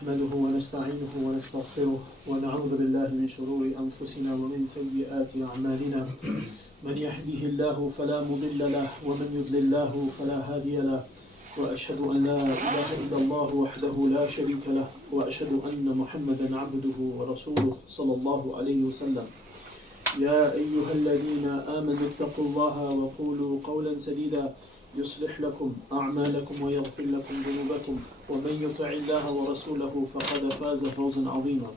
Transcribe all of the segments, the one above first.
نحمده ونستعينه ونستغفره ونعوذ بالله من شرور أنفسنا ومن سيئات أعمالنا من يهده الله فلا مضل له ومن يضلل له فلا هادي له وأشهد أن لا إله إلا الله وحده لا شريك له وأشهد أن محمدا عبده ورسوله صلى الله عليه وسلم يا أيها الذين آمنوا اتقوا الله وقولوا قولا سديدا يصلح لكم أعمالكم ويغفر لكم ذنوبكم ومن يطع الله ورسوله فقد فاز فوزا عظيما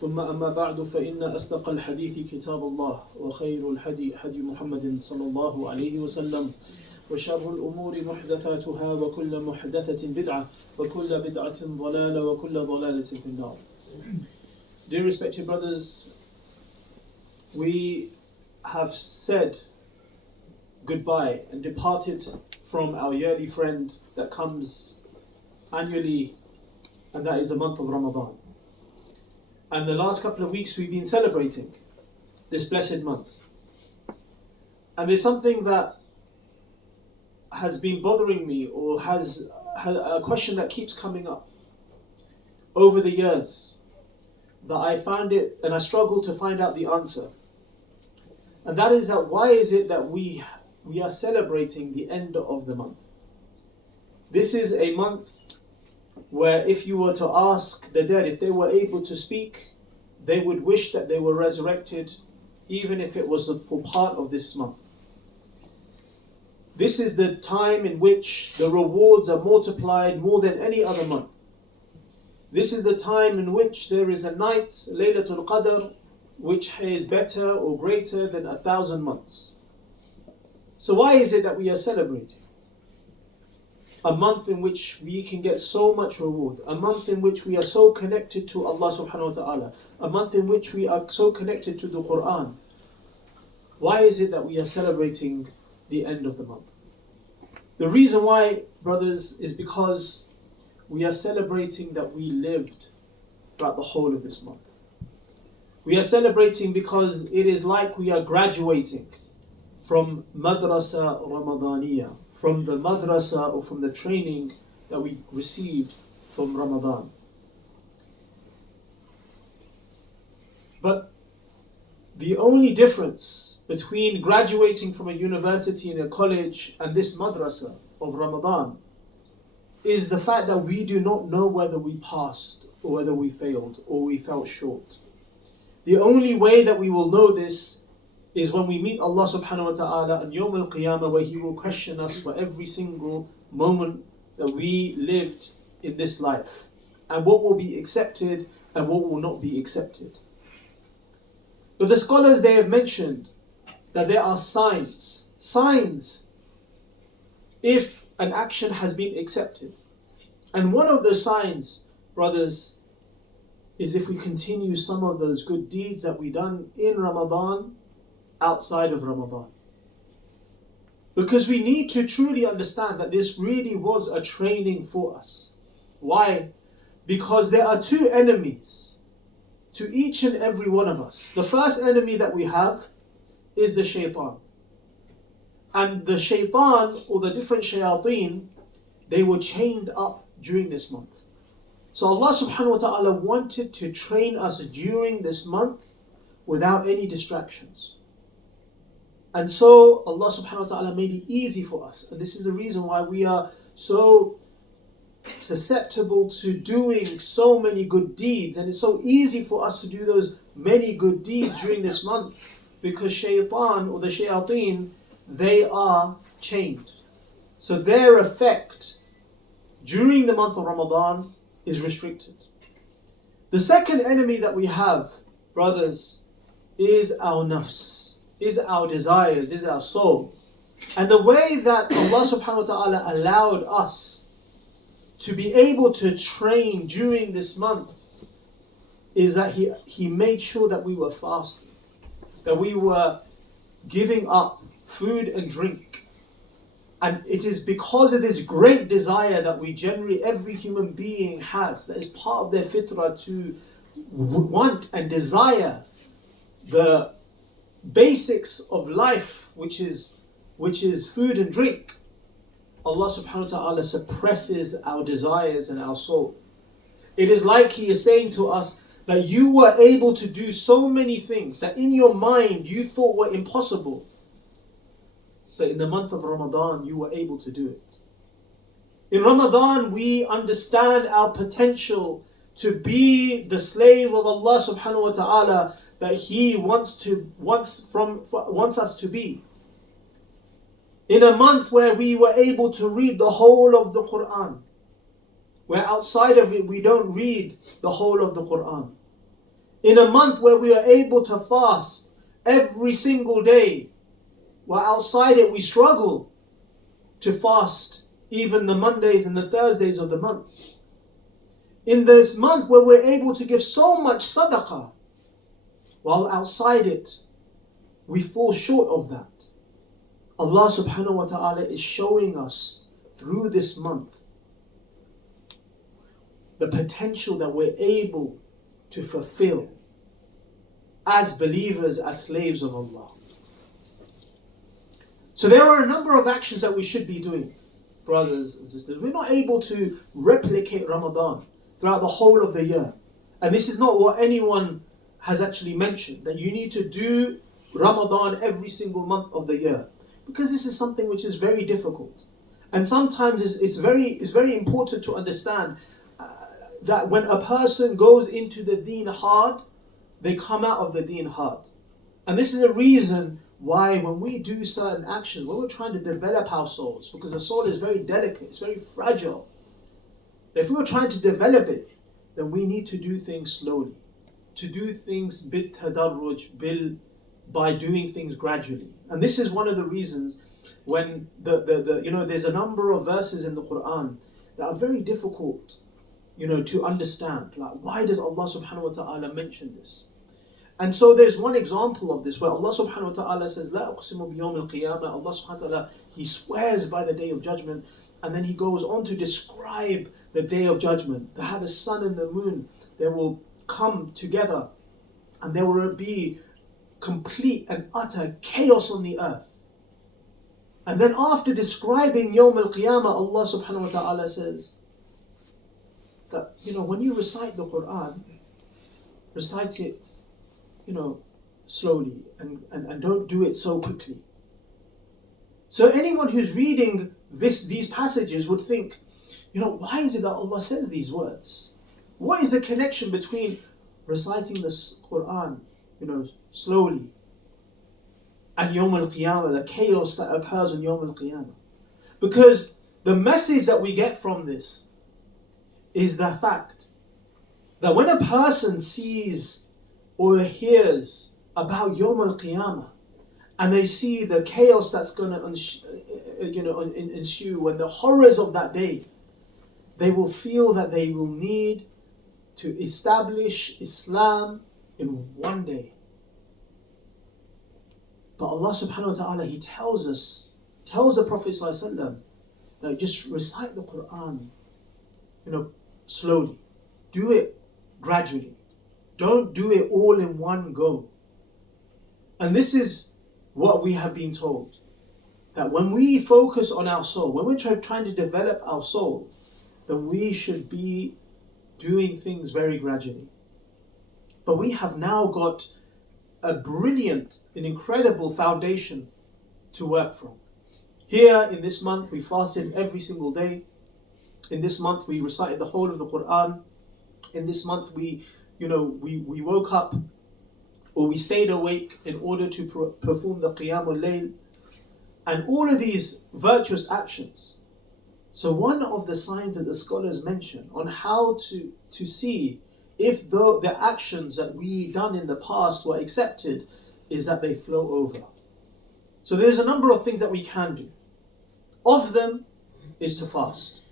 ثم أما بعد فإن أصدق الحديث كتاب الله وخير الهدي هدي محمد صلى الله عليه وسلم وشر الأمور محدثاتها وكل محدثة بدعة وكل بدعة ضلالة وكل ضلالة في النار. Dear respected brothers, we have said goodbye and departed from our yearly friend that comes annually, and that is the month of Ramadan. And the last couple of weeks we've been celebrating this blessed month. And there's something that has been bothering me, or has a question that keeps coming up over the years, that I found it and I struggle to find out the answer. And that is that why is it that we are celebrating the end of the month? This is a month where if you were to ask the dead if they were able to speak, they would wish that they were resurrected, even if it was for part of this month. This is the time in which the rewards are multiplied more than any other month. This is the time in which there is a night, Laylatul Qadr, which is better or greater than 1,000 months. So why is it that we are celebrating a month in which we can get so much reward, a month in which we are so connected to Allah subhanahu wa ta'ala, a month in which we are so connected to the Quran? Why is it that we are celebrating the end of the month? The reason why, brothers, is because we are celebrating that we lived throughout the whole of this month. We are celebrating because it is like we are graduating from Madrasa Ramadaniya, from the madrasa or from the training that we received from Ramadan. But the only difference between graduating from a university and a college and this madrasa of Ramadan is the fact that we do not know whether we passed or whether we failed or we fell short. The only way that we will know this is when we meet Allah subhanahu wa ta'ala on Yawm al-Qiyamah, where He will question us for every single moment that we lived in this life, and what will be accepted and what will not be accepted. But the scholars, they have mentioned that there are signs if an action has been accepted. And one of the signs, brothers, is if we continue some of those good deeds that we done in Ramadan outside of Ramadan. Because we need to truly understand that this really was a training for us. Why? Because there are two enemies to each and every one of us. The first enemy that we have is the shaitan. And the shaitan, or the different shayateen, they were chained up during this month. So Allah subhanahu wa ta'ala wanted to train us during this month without any distractions. And so Allah subhanahu wa ta'ala made it easy for us. And this is the reason why we are so susceptible to doing so many good deeds. And it's so easy for us to do those many good deeds during this month, because shaitan, or the shayateen, they are chained. So their effect during the month of Ramadan is restricted. The second enemy that we have, brothers, is our nafs, is our desires, is our soul. And the way that Allah subhanahu wa ta'ala allowed us to be able to train during this month is that He made sure that we were fasting, that we were giving up food and drink. And it is because of this great desire that we generally, every human being has, that is part of their fitrah, to want and desire the basics of life, which is food and drink. Allah subhanahu wa ta'ala suppresses our desires and our soul. It is like He is saying to us that you were able to do so many things that in your mind you thought were impossible. But in the month of Ramadan, you were able to do it. In Ramadan, we understand our potential to be the slave of Allah subhanahu wa ta'ala that He wants us to be. In a month where we were able to read the whole of the Quran, where outside of it we don't read the whole of the Quran. In a month where we are able to fast every single day, while outside it we struggle to fast even the Mondays and the Thursdays of the month. In this month where we're able to give so much sadaqah, while outside it we fall short of that. Allah subhanahu wa ta'ala is showing us through this month the potential that we're able to fulfill as believers, as slaves of Allah. So there are a number of actions that we should be doing, brothers and sisters. We're not able to replicate Ramadan throughout the whole of the year. And this is not what anyone has actually mentioned, that you need to do Ramadan every single month of the year. Because this is something which is very difficult. And sometimes it's very important to understand that when a person goes into the deen hard, they come out of the deen hard. And this is the reason why when we do certain actions, when we're trying to develop our souls, because the soul is very delicate, it's very fragile. If we were trying to develop it, then we need to do things slowly. To do things bit tadarruj, by doing things gradually. And this is one of the reasons when there's a number of verses in the Quran that are very difficult, to understand. Like, why does Allah subhanahu wa ta'ala mention this? And so there's one example of this where Allah subhanahu wa ta'ala says, La uqsimu biyawm al-qiyamah. Allah subhanahu wa ta'ala, He swears by the day of judgment. And then He goes on to describe the day of judgment. How the sun and the moon, they will come together and there will be complete and utter chaos on the earth. And then after describing Yawm al-Qiyamah, Allah subhanahu wa ta'ala says that, when you recite the Quran, recite it, slowly and don't do it so quickly. So anyone who's reading these passages would think, why is it that Allah says these words? What is the connection between reciting the Quran, slowly, and Yawm al-Qiyamah, the chaos that occurs on Yawm al-Qiyamah? Because the message that we get from this is the fact that when a person sees or hears about Yawm al-Qiyamah and they see the chaos that's going to ensue and the horrors of that day, they will feel that they will need to establish Islam in one day. But Allah subhanahu wa ta'ala, He tells the Prophet sallallahu alaihi wasallam that just recite the Quran, slowly. Do it gradually. Don't do it all in one go. And this is what we have been told. That when we focus on our soul, when we're trying to develop our soul, then we should be doing things very gradually. But we have now got a brilliant, an incredible foundation to work from. Here in this month, we fasted every single day. In this month, we recited the whole of the Quran. In this month, we woke up, or we stayed awake in order to perform the Qiyamul Layl, and all of these virtuous actions. So one of the signs that the scholars mention on how to see if the actions that we done in the past were accepted is that they flow over. So there's a number of things that we can do. Of them is to fast.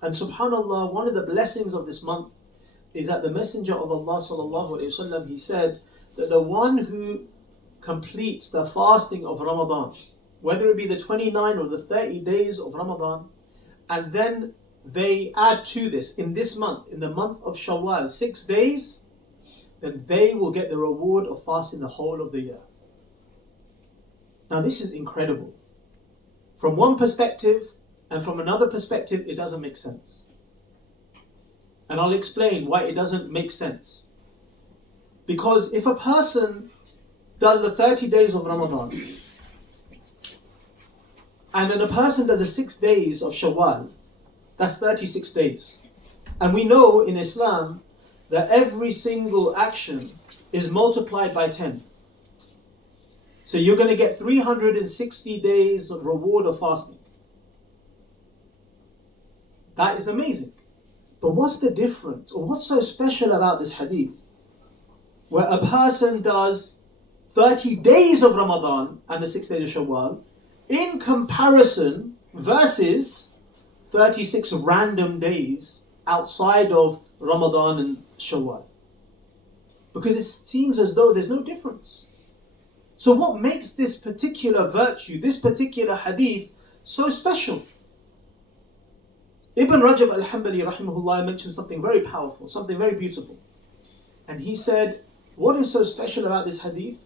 And subhanAllah, one of the blessings of this month is that the Messenger of Allah sallallahu alaihi wasallam, he said that the one who completes the fasting of Ramadan, whether it be the 29 or the 30 days of Ramadan, and then they add to this in this month, in the month of Shawwal, 6 days, then they will get the reward of fasting the whole of the year. Now this is incredible. From one perspective and from another perspective, it doesn't make sense. And I'll explain why it doesn't make sense. Because if a person does the 30 days of Ramadan, and then a person does the 6 days of Shawwal, that's 36 days. And we know in Islam that every single action is multiplied by 10. So you're going to get 360 days of reward of fasting. That is amazing. But what's the difference, or what's so special about this hadith, where a person does 30 days of Ramadan and the 6 days of Shawwal, in comparison versus 36 random days outside of Ramadan and Shawwal? Because it seems as though there's no difference. So what makes this particular virtue, this particular hadith, so special? Ibn Rajab al-Hanbali rahimahullah mentioned something very powerful, something very beautiful. And he said, what is so special about this hadith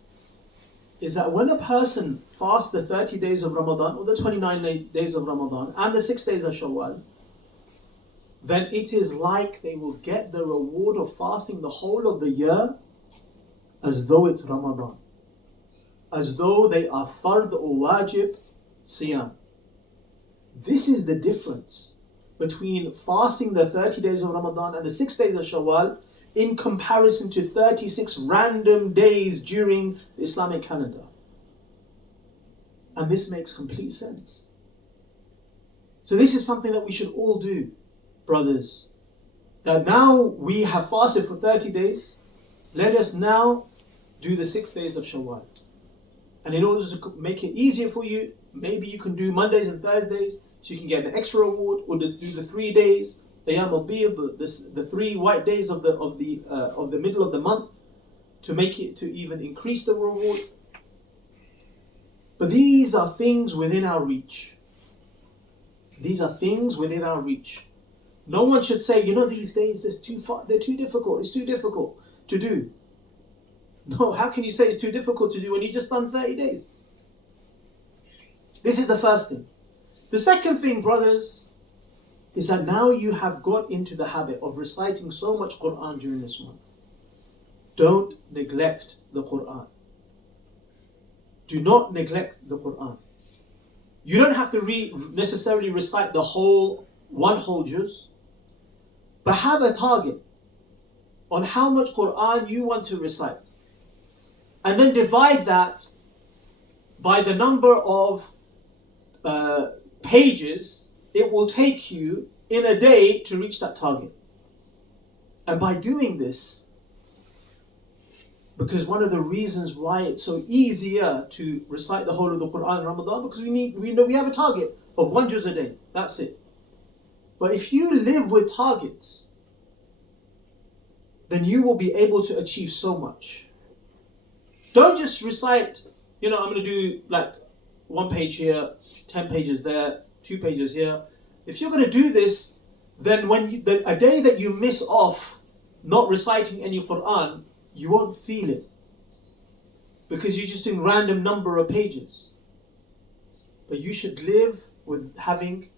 is that when a person fasts the 30 days of Ramadan, or the 29 days of Ramadan, and the 6 days of Shawwal, then it is like they will get the reward of fasting the whole of the year as though it's Ramadan. As though they are fard or wajib siyam. This is the difference between fasting the 30 days of Ramadan and the 6 days of Shawwal in comparison to 36 random days during the Islamic calendar. And this makes complete sense. So this is something that we should all do, brothers. That now we have fasted for 30 days, let us now do the 6 days of Shawwal. And in order to make it easier for you, maybe you can do Mondays and Thursdays, so you can get an extra reward, or do the 3 days, the Yam al-Bid, the 3 white days of the middle of the month, to make it, to even increase the reward. But these are things within our reach. These are things within our reach. No one should say, these days they're too difficult. It's too difficult to do. No, how can you say it's too difficult to do when you just done 30 days? This is the first thing. The second thing, brothers, is that now you have got into the habit of reciting so much Quran during this month. Don't neglect the Quran. Do not neglect the Quran. You don't have to necessarily recite the whole juz, but have a target on how much Quran you want to recite. And then divide that by the number of pages it will take you in a day to reach that target. And by doing this, because one of the reasons why it's so easier to recite the whole of the Quran in Ramadan, because we know we have a target of 1 juz a day. That's it. But if you live with targets, then you will be able to achieve so much. Don't just recite, I'm going to do like 1 page here, 10 pages there, 2 pages here. If you're going to do this, then a day that you miss off not reciting any Quran, you won't feel it, because you're just doing random number of pages. But you should live with having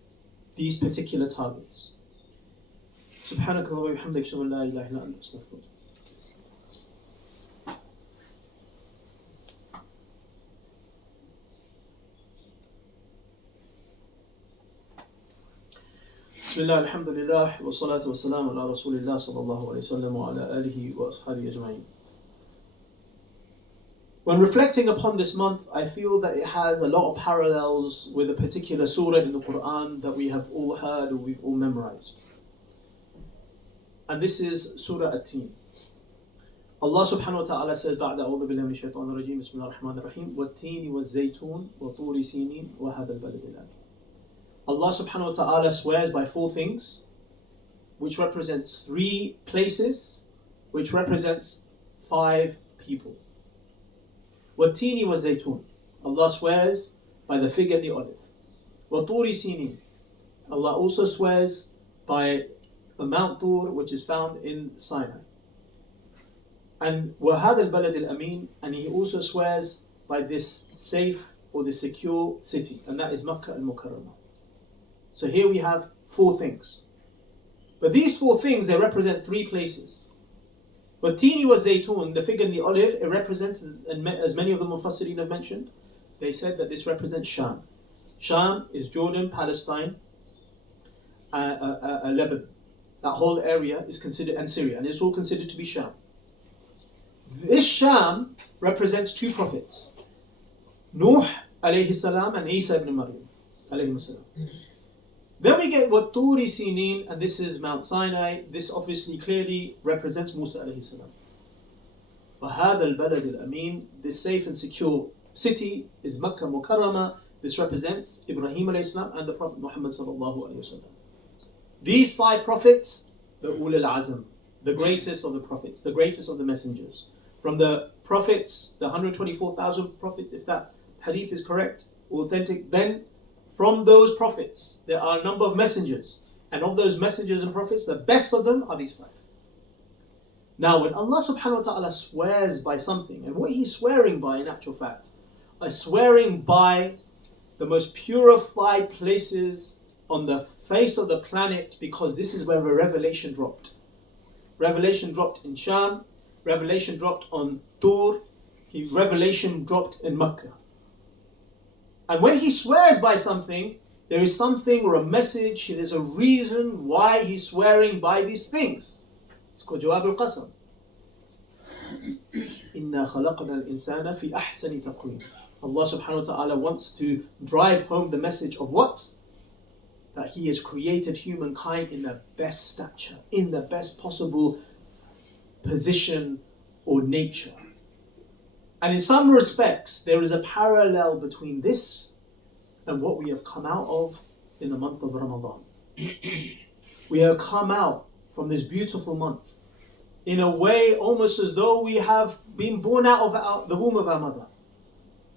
these particular targets. سبحانك اللهم وبحمدك أشهد أن لا إله إلا أنت أستغفرك. بسم الله الحمد لله والصلاة والسلام على رسول الله صلى الله عليه وسلم وعلى آله وأصحابه أجمعين. When reflecting upon this month, I feel that it has a lot of parallels with a particular surah in the Quran that we have all heard or we've all memorized. And this is Surah At-Tin. Allah subhanahu wa ta'ala says, بعد أعوذ بالله من الشيطان الرجيم بسم الله الرحمن الرحيم والتين والزيتون وطور سينين وهذا البلد الآمن. Allah subhanahu wa ta'ala swears by 4 things, which represents 3 places, which represents 5 people. وَالتِّينِ وَالزَّيْتُونِ. Allah swears by the fig and the olive. وَطُورِ سِينِينَ. Allah also swears by the Mount Tur, which is found in Sinai. And وَهَذَا الْبَلَدِ الْأَمِينَ. And he also swears by this safe or the secure city, and that is Makkah al-Mukarramah. So here we have 4 things. But these four things, they represent three places. But tini wa zaytun, the fig and the olive, it represents, as many of the Mufassirin have mentioned, they said that this represents Sham. Sham is Jordan, Palestine, Lebanon. That whole area is considered, and Syria, and it's all considered to be Sham. This Sham represents two prophets, Nuh alayhi salam and Isa ibn Maryam alayhi salam. Then we get what Turi Sinin, and this is Mount Sinai. This obviously clearly represents Musa alayhi salam. وَهَذَا الْبَلَدِ الْأَمِينَ, this safe and secure city is Makkah Mukarramah. This represents Ibrahim alayhi salam and the Prophet Muhammad sallallahu alayhi wasallam. These five prophets, the Ulul Azm, the greatest of the prophets, the greatest of the messengers. From the prophets, the 124,000 prophets, if that hadith is correct, authentic, then from those prophets, there are a number of messengers. And of those messengers and prophets, the best of them are these five. Now, when Allah subhanahu wa ta'ala swears by something, and what He's swearing by in actual fact, is swearing by the most purified places on the face of the planet, because this is where the revelation dropped. Revelation dropped in Sham, revelation dropped on Tur, revelation dropped in Makkah. And when He swears by something, there is something or a message, there's a reason why He's swearing by these things. It's called Jawab al-Qasam. إِنَّا خَلَقْنَا الْإِنسَانَ فِي أَحْسَنِ تَقْوِيمٍ. Allah subhanahu wa ta'ala wants to drive home the message of what? That He has created humankind in the best stature, in the best possible position or nature. And in some respects, there is a parallel between this and what we have come out of in the month of Ramadan. We have come out from this beautiful month in a way almost as though we have been born out of the womb of our mother.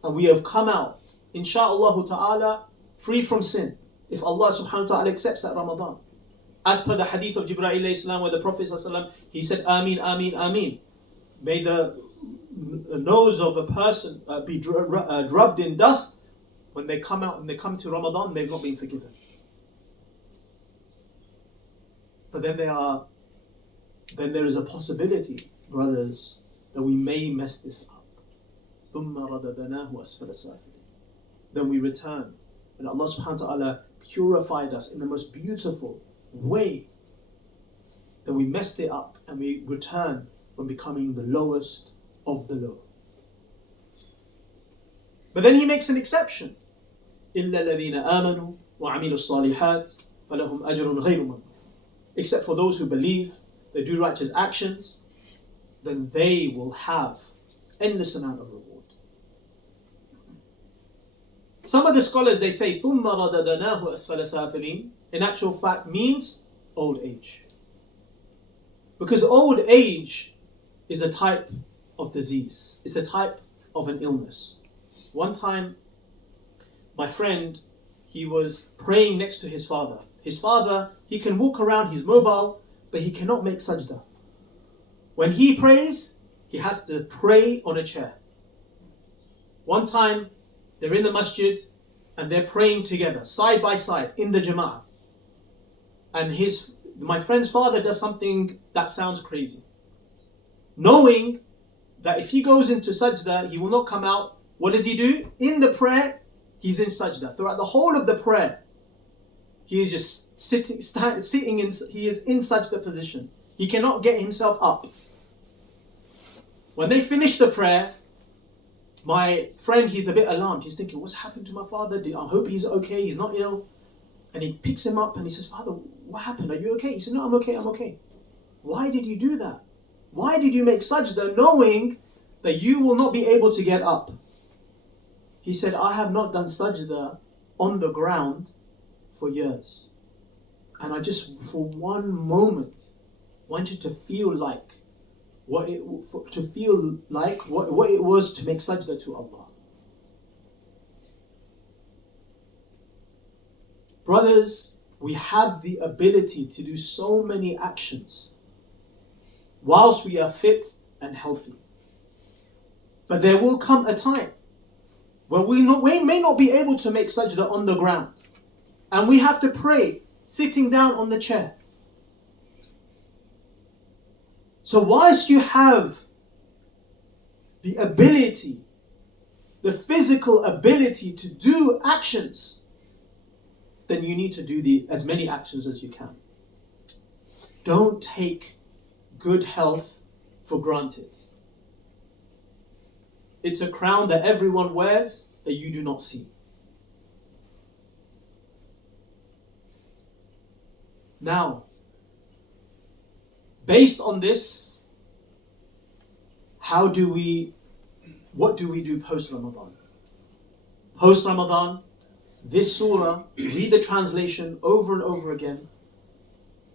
And we have come out, insha'Allah ta'ala, free from sin, if Allah subhanahu wa ta'ala accepts that Ramadan. As per the hadith of Jibreel alayhi salam, where the Prophet sallallahu, he said, Ameen, Ameen, Ameen. May the nose of a person be drubbed in dust. When they come out and they come to Ramadan, they've not been forgiven. But then there is a possibility, brothers, that we may mess this up. ثُمَّ رَدَدَنَاهُ أَسْفَلَ سَافِلِينَ. Then we return, and Allah subhanahu wa ta'ala purified us in the most beautiful way. That we messed it up and we return from becoming the lowest of the low. But then He makes an exception. إِلَّا الَّذِينَ آمَنُوا وَعَمِلُوا الصَّالِحَاتِ فَلَهُمْ أَجْرٌ غَيْرُ مَمْنُونٍ. Except for those who believe, they do righteous actions, then they will have endless amount of reward. Some of the scholars, they say ثُمَّ رَدَدَنَاهُ أَسْفَلَ سَافِلِينَ in actual fact means old age. Because old age is a type of disease. It's a type of an illness. One time, my friend, he was praying next to his father. His father, he can walk around, he's mobile, but he cannot make sajda. When he prays, he has to pray on a chair. One time, they're in the masjid and they're praying together, side by side, in the Jummah. And my friend's father does something that sounds crazy. Knowing that if he goes into sajda, he will not come out. What does he do? In the prayer, he's in sajda. Throughout the whole of the prayer, he is just sitting he is in sajda position. He cannot get himself up. When they finish the prayer, my friend, he's a bit alarmed. He's thinking, what's happened to my father? I hope he's okay, he's not ill. And he picks him up and he says, Father, what happened? Are you okay? He said, no, I'm okay. Why did you do that? Why did you make sajda knowing that you will not be able to get up? He said, I have not done sajda on the ground for years. And I just, for one moment, wanted to feel like what it was to make sajda to Allah. Brothers, we have the ability to do so many actions whilst we are fit and healthy. But there will come a time where we may not be able to make sajda on the ground. And we have to pray sitting down on the chair. So whilst you have the ability, the physical ability to do actions, then you need to do as many actions as you can. Don't take good health for granted. It's a crown that everyone wears that you do not see. Now, based on this, what do we do post-Ramadan? Post-Ramadan, this surah, read the translation over and over again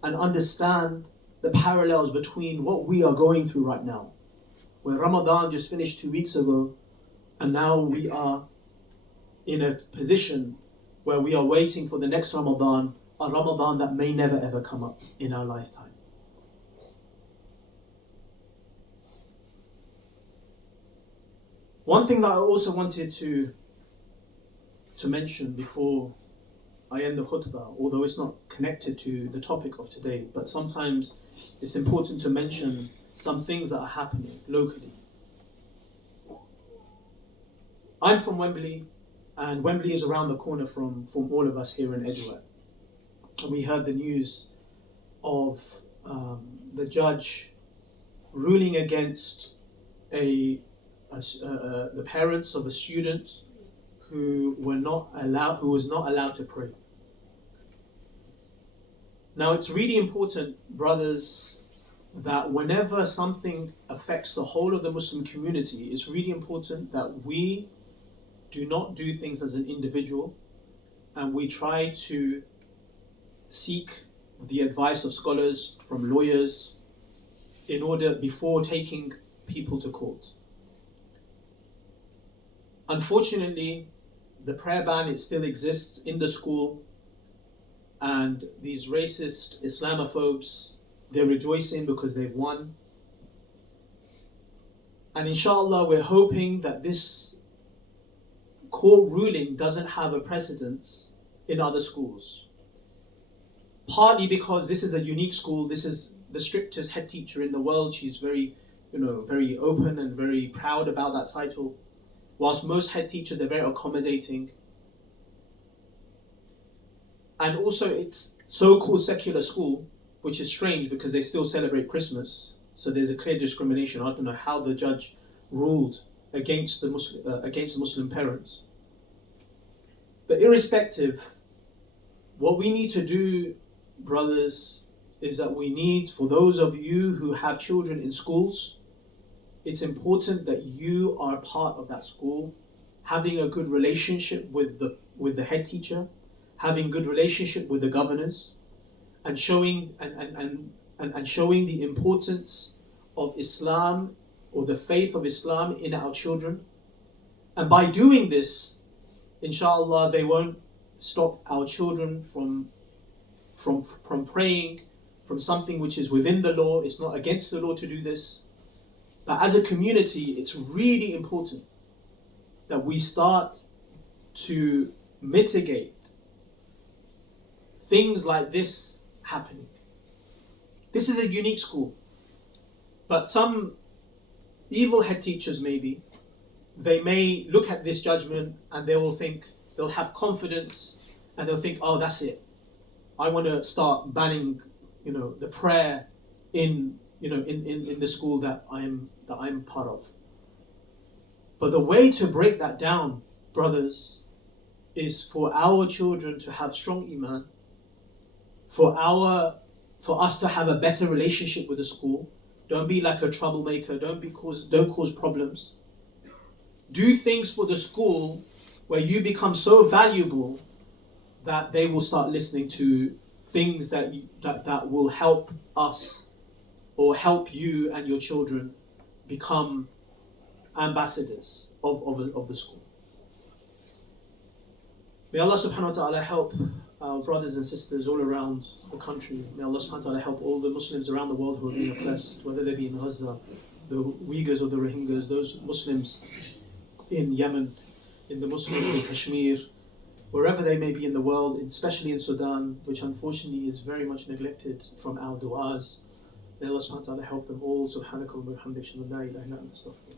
and understand the parallels between what we are going through right now. Where Ramadan just finished 2 weeks ago, and now we are in a position where we are waiting for the next Ramadan, a Ramadan that may never ever come up in our lifetime. One thing that I also wanted to mention before I end the khutbah, although it's not connected to the topic of today, but sometimes it's important to mention some things that are happening locally. I'm from Wembley, and Wembley is around the corner from all of us here in Edgware. And we heard the news of the judge ruling against the parents of a student who was not allowed to pray. Now, it's really important, brothers, that whenever something affects the whole of the Muslim community, it's really important that we do not do things as an individual, and we try to seek the advice of scholars, from lawyers, before taking people to court. Unfortunately, the prayer ban, it still exists in the school, and these racist Islamophobes, they're rejoicing because they've won. And inshallah, we're hoping that this court ruling doesn't have a precedence in other schools. Partly because this is a unique school. This is the strictest head teacher in the world. She's very open and very proud about that title. Whilst most head teachers, they're very accommodating. And also, it's so-called secular school, which is strange because they still celebrate Christmas. So there's a clear discrimination. I don't know how the judge ruled against the Muslim parents. But irrespective, what we need to do, brothers, is that we need, for those of you who have children in schools, it's important that you are part of that school, having a good relationship with the head teacher, having good relationship with the governors, and showing the importance of Islam or the faith of Islam in our children. And by doing this, inshallah, they won't stop our children from praying, from something which is within the law. It's not against the law to do this. But as a community, it's really important that we start to mitigate things like this happening. This is a unique school, but some evil head teachers they may look at this judgment and they'll have confidence, and they'll think, oh, that's it. I want to start banning, the prayer in the school that I'm part of. But the way to break that down, brothers, is for our children to have strong iman, for us to have a better relationship with the school. Don't be like a troublemaker. Don't cause problems. Do things for the school where you become so valuable that they will start listening to things that will help us or help you and your children become ambassadors of the school. May Allah subhanahu wa ta'ala help our brothers and sisters all around the country. May Allah subhanahu wa ta'ala help all the Muslims around the world who are being oppressed, whether they be in Gaza, the Uyghurs or the Rohingyas, those Muslims in Yemen, in the Muslims in Kashmir, wherever they may be in the world, especially in Sudan, which unfortunately is very much neglected from our du'as. May Allah subhanahu wa ta'ala help them all. Subhanakallahumma wa bihamdika, ashhadu an la ilaha illa anta, astaghfiruka.